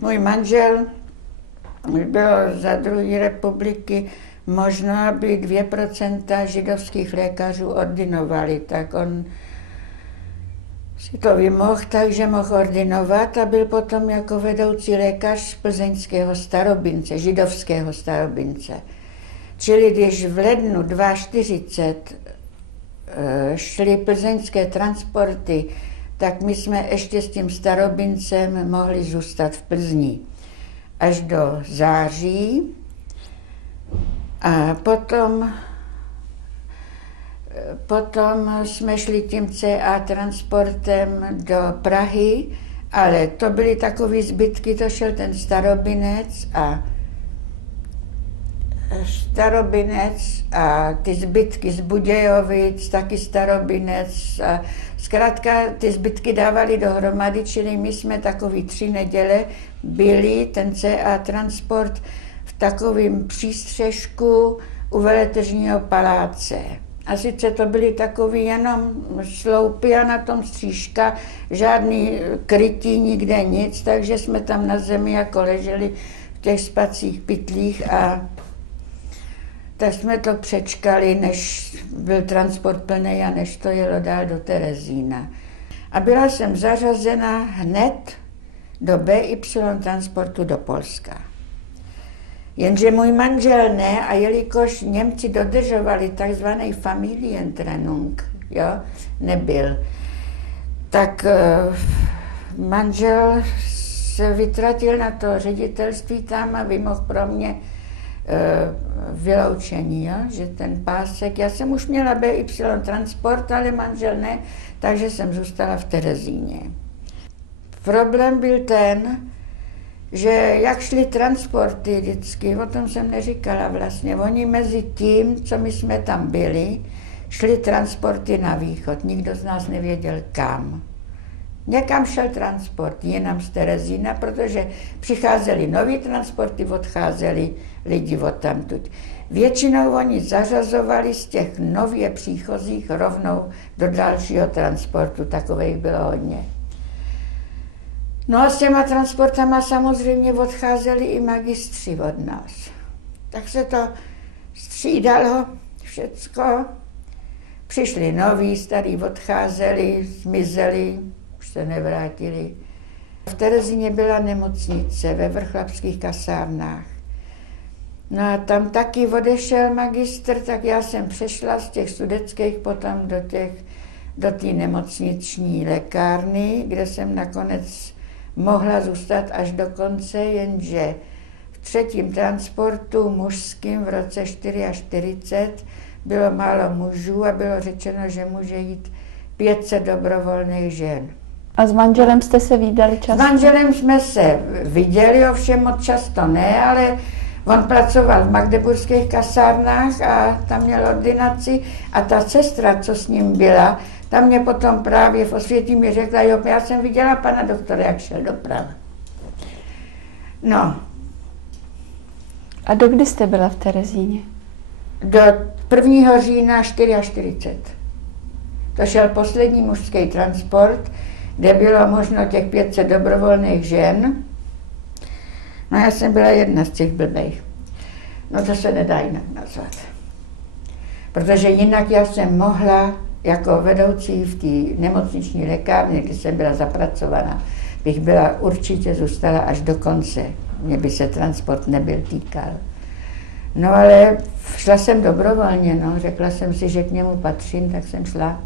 Můj manžel, bylo za druhé republiky možno, aby 2% židovských lékařů ordinovali, tak on si to vymohl, takže mohl ordinovat a byl potom jako vedoucí lékař plzeňského starobince, židovského starobince. Čili když v lednu 1940 šly plzeňské transporty, tak my jsme ještě s tím starobincem mohli zůstat v Plzni až do září a potom jsme šli tím CA transportem do Prahy, ale to byly takové zbytky, to šel ten starobinec a ty zbytky z Budějovic, taky starobinec. A zkrátka ty zbytky dávali dohromady, čili my jsme takový 3 neděle byli, ten CA transport, v takovém přístřežku u Veletržního paláce. A sice to byly takový jenom sloupy a na tom střížka, žádný krytí, nikde nic, takže jsme tam na zemi jako leželi v těch spacích pytlích a tak jsme to přečkali, než byl transport plný a než to jelo dál do Terezína. A byla jsem zařazena hned do BY transportu do Polska. Jenže můj manžel ne, a jelikož Němci dodržovali takzvaný Familientrennung, jo, nebyl, tak manžel se vytratil na to ředitelství tam a vymohl pro mě vyloučení, jo? Že ten pásek, já jsem už měla BY transport, ale manžel ne, takže jsem zůstala v Terezíně. Problém byl ten, že jak šly transporty vždycky, o tom jsem neříkala vlastně, oni mezi tím, co my jsme tam byli, šly transporty na východ, nikdo z nás nevěděl kam. Někam šel transport, jinam z Terezína, protože přicházely nový transporty, odcházeli lidi odtamtud. Většinou oni zařazovali z těch nově příchozích rovnou do dalšího transportu, takových bylo hodně. No a s těma transportama samozřejmě odcházeli i magistři od nás. Tak se to střídalo všecko. Přišli noví, starí odcházeli, zmizeli, už se nevrátili. V Terezíně byla nemocnice ve Vrchlabských kasárnách. No a tam taky odešel magistr, tak já jsem přešla z těch sudetských potom do té nemocniční lékárny, kde jsem nakonec mohla zůstat až do konce, jenže v 3. transportu mužským v roce 1944 bylo málo mužů a bylo řečeno, že může jít 500 dobrovolných žen. A s manželem jste se vídali často? S manželem jsme se viděli, ovšem moc často ne, ale on pracoval v magdeburských kasárnách a tam měl ordinaci a ta sestra, co s ním byla, ta mě potom právě v Osvětimi řekla, jo, já jsem viděla pana doktora, jak šel doprava. No. A dokdy jste byla v Terezíně? Do 1. října 1944. To šel poslední mužský transport, kde bylo možno těch 500 dobrovolných žen. No já jsem byla jedna z těch blbejch. No to se nedá jinak nazvat. Protože jinak já jsem mohla jako vedoucí v té nemocniční lékárně, kde jsem byla zapracovaná, bych byla určitě zůstala až do konce. Mně by se transport nebyl týkal. No ale šla jsem dobrovolně, no, řekla jsem si, že k němu patřím, tak jsem šla.